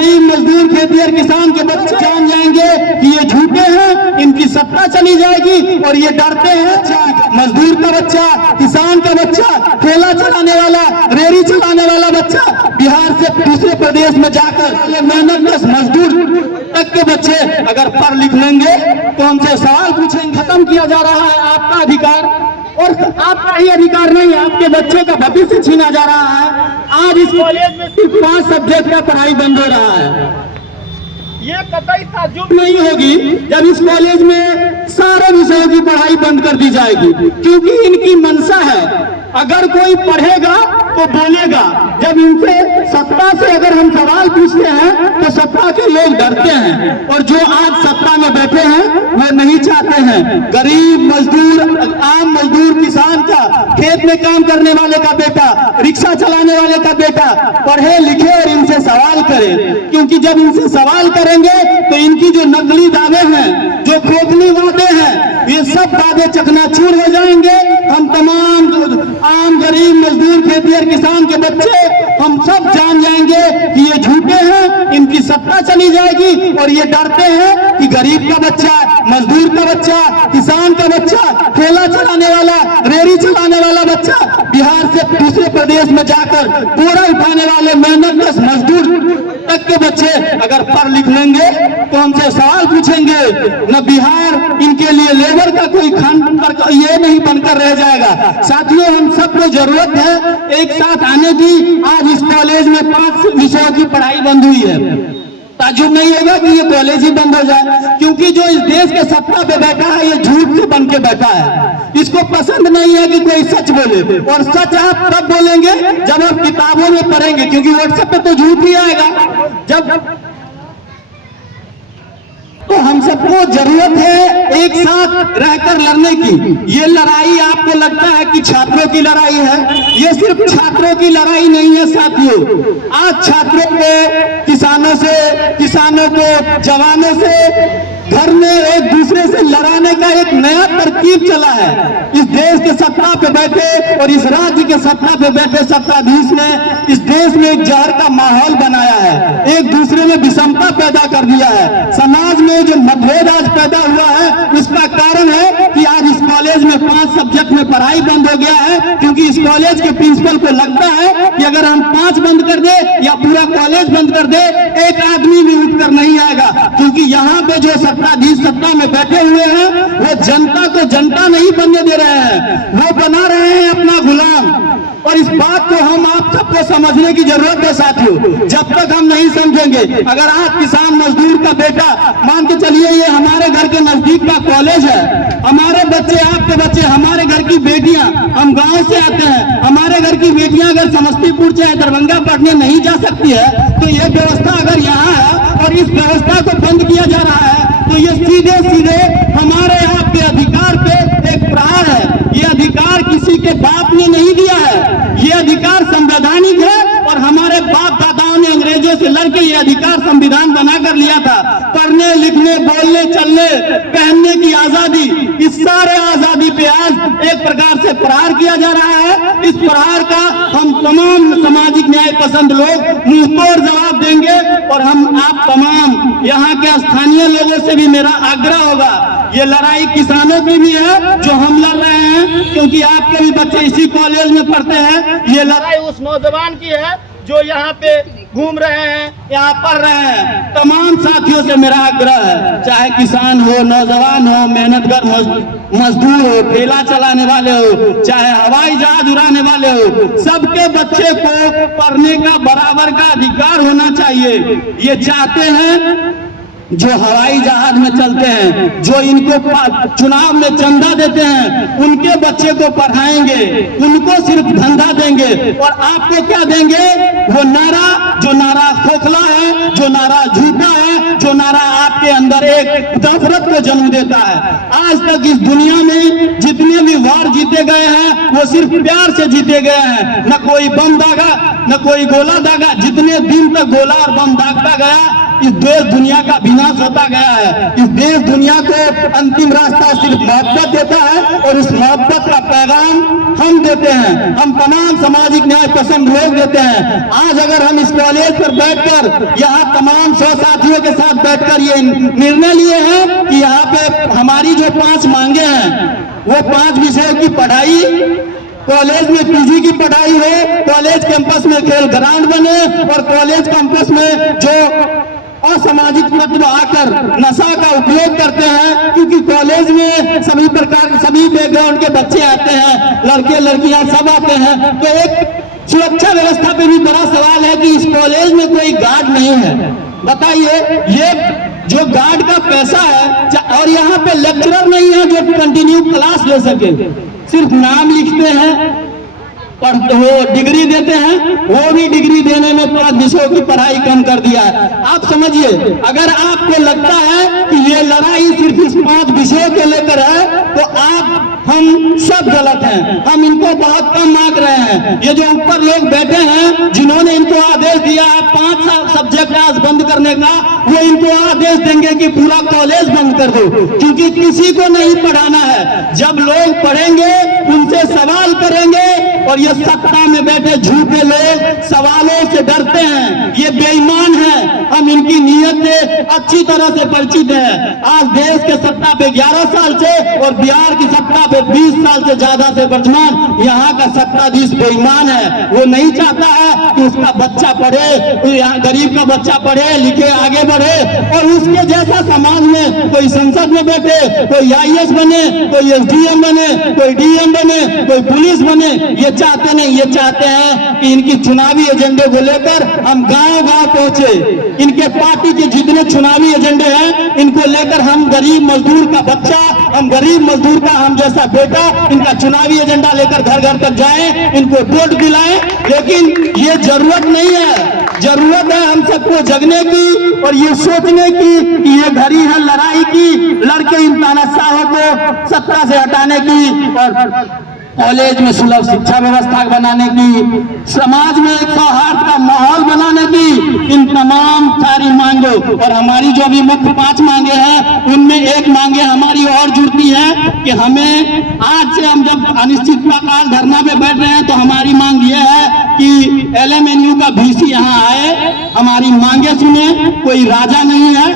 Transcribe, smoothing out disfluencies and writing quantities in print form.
गरीब मजदूर खेती और किसान के बच्चे जान जाएंगे कि ये झूठे हैं, इनकी सत्ता चली जाएगी और ये डरते हैं। मजदूर का बच्चा, किसान का बच्चा, ठेला चलाने वाला, रेहड़ी चलाने वाला बच्चा बिहार से दूसरे प्रदेश में जाकर मेहनत मजदूर तक के बच्चे अगर पढ़ लिख लेंगे तो हमसे सवाल पूछेंगे। खत्म किया जा रहा है आपका अधिकार, और आपका ही अधिकार नहीं, आपके बच्चों का भविष्य छीना जा रहा है। आज इस कॉलेज में सिर्फ 5 सब्जेक्ट का पढ़ाई बंद हो रहा है। ये कतई ताज्जुब नहीं होगी जब इस कॉलेज में सारे विषयों की पढ़ाई बंद कर दी जाएगी, क्योंकि इनकी मंशा है अगर कोई पढ़ेगा तो बोलेगा। जब इनसे सत्ता से अगर हम सवाल पूछते हैं तो सत्ता के लोग डरते हैं, और जो आज सत्ता में बैठे हैं वो नहीं चाहते हैं गरीब मजदूर, आम मजदूर किसान का, खेत में काम करने वाले का बेटा, रिक्शा चलाने वाले का बेटा पढ़े लिखे और इनसे सवाल करे। क्योंकि जब इनसे सवाल करेंगे तो इनकी जो नकली दावे हैं, जो खोखली वादे हैं, ये सब वादे चकनाचूर हो जाएंगे। हम तमाम आम गरीब मजदूर खेती और किसान के बच्चे हम सब जान जाएंगे कि ये झूठे हैं, इनकी सत्ता चली जाएगी और ये डरते हैं कि गरीब का बच्चा, मजदूर का बच्चा, किसान का बच्चा, ठेला चलाने वाला, रेहड़ी चलाने वाला बच्चा बिहार से दूसरे प्रदेश में जाकर बोरा उठाने वाले मेहनत मजदूर तक के बच्चे अगर पढ़ लिख लेंगे तो हमसे सवाल पूछेंगे। न बिहार इनके लिए लेबर का कोई खान पर ये नहीं बनकर रह जाएगा। साथियों, हम सबको जरूरत है एक साथ आने की। आज इस कॉलेज में 5 विषयों की पढ़ाई बंद हुई है। ताज्जुब नहीं होगा कि ये कॉलेज ही बंद हो जाए, क्योंकि जो इस देश के सत्ता पे बैठा है ये झूठ से बन के बैठा है। इसको पसंद नहीं है कि कोई सच बोले, और सच आप तब बोलेंगे जब आप किताबों में पढ़ेंगे, क्योंकि व्हाट्सएप पे तो झूठ ही आएगा। जब तो हम सबको जरूरत है एक साथ रहकर लड़ने की। ये लड़ाई आपको लगता है कि छात्रों की लड़ाई है, ये सिर्फ छात्रों की लड़ाई नहीं है साथियों। आज छात्रों को किसानों से, किसानों को जवानों से, घर में एक दूसरे से लड़ाने का एक नया तरकीब चला है। इस देश के सत्ता पे बैठे और इस राज्य के सत्ता पे बैठे सत्ताधीश ने इस देश में एक जहर का माहौल बनाया है, एक दूसरे में विषमता पैदा कर दिया है। समाज में जो मतभेद आज पैदा हुआ है इसका कारण है कि आज इस कॉलेज में 5 सब्जेक्ट में पढ़ाई बंद हो गया है, क्योंकि इस कॉलेज के प्रिंसिपल को लगता है कि अगर हम 5 बंद कर दे या पूरा कॉलेज बंद कर दे एक आदमी भी उठकर नहीं आएगा। क्योंकि यहाँ पे जो सत्ताधीश सत्ता में बैठे हुए हैं वो जनता को जनता नहीं बनने दे रहे हैं, वो बना रहे हैं अपना गुलाम। और इस बात को हम आप सबको समझने की जरूरत है साथियों। जब तक हम नहीं समझेंगे, अगर आज किसान मजदूर का बेटा, मान के चलिए ये हमारे घर के नजदीक का कॉलेज है, हमारे बच्चे, आपके बच्चे, हमारे घर की बेटियां, हम गांव से आते हैं, हमारे घर की बेटियां अगर समस्तीपुर चाहे दरभंगा पढ़ने नहीं जा सकती है तो ये व्यवस्था अगर यहाँ है और इस व्यवस्था को बंद किया जा रहा है तो ये सीधे सीधे हमारे आपके अधिकार पे एक प्रहार है। ये अधिकार किसी के बाप ने नहीं दिया है, ये अधिकार संवैधानिक है और हमारे बाप दादाओं ने अंग्रेजों से लड़के ये अधिकार संविधान बनाकर लिया था। पढ़ने लिखने, बोलने, चलने, पहनने की आजादी, इस सारे आजादी पे आज एक प्रकार से प्रहार किया जा रहा है। इस प्रहार का हम तमाम सामाजिक न्याय पसंद लोग मुंह तोड़ जवाब देंगे, और हम आप तमाम यहाँ के स्थानीय लोगों से भी मेरा आग्रह होगा, ये लड़ाई किसानों की भी है जो हम लड़ रहे हैं, क्योंकि आपके भी बच्चे इसी कॉलेज में पढ़ते हैं। ये लड़ाई उस नौजवान की है जो यहाँ पे घूम रहे हैं, यहाँ पढ़ रहे हैं। तमाम साथियों से मेरा आग्रह है, चाहे किसान हो, नौजवान हो, मेहनतगर मजदूर हो, ठेला चलाने वाले हो, चाहे हवाई जहाज उड़ाने वाले हो, सबके बच्चे को पढ़ने का बराबर का अधिकार होना चाहिए। ये चाहते हैं जो हवाई जहाज में चलते हैं, जो इनको चुनाव में चंदा देते हैं, उनके बच्चे को पढ़ाएंगे, उनको सिर्फ धंधा देंगे, और आपको क्या देंगे? वो नारा, जो नारा खोखला है, जो नारा झूठा है, जो नारा आपके अंदर एक नफरत को जन्म देता है। आज तक इस दुनिया में जितने भी वार जीते गए हैं वो सिर्फ प्यार से जीते गए हैं। न कोई बम दागा, न कोई गोला दागा। जितने दिन तक गोला और बम दागता गया इस देश दुनिया का विनाश होता गया है। इस देश दुनिया को अंतिम रास्ता सिर्फ मोहब्बत देता है और इस मोहब्बत का पैगाम हम देते हैं, हम तमाम सामाजिक न्याय पसंद लोग देते हैं। आज अगर हम इस कॉलेज पर बैठकर यहाँ तमाम सौ साथियों के साथ बैठकर ये निर्णय लिए हैं कि यहाँ पे हमारी जो 5 मांगे हैं वो 5 विषयों की पढ़ाई, कॉलेज में पीजी की पढ़ाई हो, कॉलेज कैंपस में खेल ग्राउंड बने और कॉलेज कैंपस में जो असामाजिक तत्व आकर नशा का उपयोग करते हैं, क्योंकि कॉलेज में सभी प्रकार सभी बैकग्राउंड के बच्चे आते हैं, लड़के लड़कियां सब आते हैं, तो एक सुरक्षा व्यवस्था पे भी बड़ा सवाल है कि इस कॉलेज में कोई गार्ड नहीं है। बताइए, ये जो गार्ड का पैसा है और यहाँ पे लेक्चरर नहीं है जो कंटिन्यू क्लास ले सके, सिर्फ नाम लिखते हैं और वो डिग्री देते हैं, वो भी डिग्री देने में 5 विषयों की पढ़ाई कम कर दिया है। आप समझिए, अगर आपको लगता है कि ये लड़ाई सिर्फ इस 5 विषयों के लेकर है तो हम सब गलत हैं। हम इनको बहुत कम मांग रहे हैं। ये जो ऊपर लोग बैठे हैं जिन्होंने इनको आदेश दिया है 5 सब्जेक्ट आज बंद करने का, वो इनको आदेश देंगे कि पूरा कॉलेज बंद कर दो, क्योंकि किसी को नहीं पढ़ाना है। जब लोग पढ़ेंगे उनसे सवाल करेंगे और ये सत्ता में बैठे झूठे लोग सवालों से डरते हैं, ये बेईमान हैं। हम इनकी नीयत से अच्छी तरह से परिचित हैं। आज देश के सत्ता पे 11 साल से और बिहार की सत्ता पे 20 साल से ज्यादा से वर्तमान यहाँ का सत्ताधीश बेईमान है। वो नहीं चाहता है कि उसका बच्चा पढ़े, यहाँ गरीब का बच्चा पढ़े लिखे आगे बढ़े और उसके जैसा समाज में कोई संसद में बैठे, कोई IAS बने, कोई SDM बने, कोई DM बने, कोई पुलिस बने। ये चाहते नहीं, ये चाहते हैं कि इनकी चुनावी एजेंडे को लेकर हम गांव गांव पहुंचे। इनके पार्टी के जितने चुनावी एजेंडे हैं इनको लेकर हम गरीब मजदूर का बच्चा, हम गरीब मजदूर का हम जैसा बेटा इनका चुनावी एजेंडा लेकर घर घर तक जाएं, इनको वोट दिलाएं। लेकिन ये जरूरत नहीं है, जरूरत है हम सबको जगने की और ये सोचने की कि ये घड़ी है लड़ाई की, लड़के इन तानाशाहों को सत्ता से हटाने की और कॉलेज में सुलभ शिक्षा व्यवस्था बनाने की, समाज में एक सौहार्द का माहौल बनाने की, इन तमाम सारी मांगों और हमारी जो अभी मुख्य 5 मांगे हैं उनमें एक मांगे हमारी और जुड़ती है कि हमें आज से हम जब अनिश्चितता काल धरना पे बैठ रहे हैं तो हमारी मांग ये है कि LMNU का VC यहाँ आए, हमारी मांगे सुने। कोई राजा नहीं है।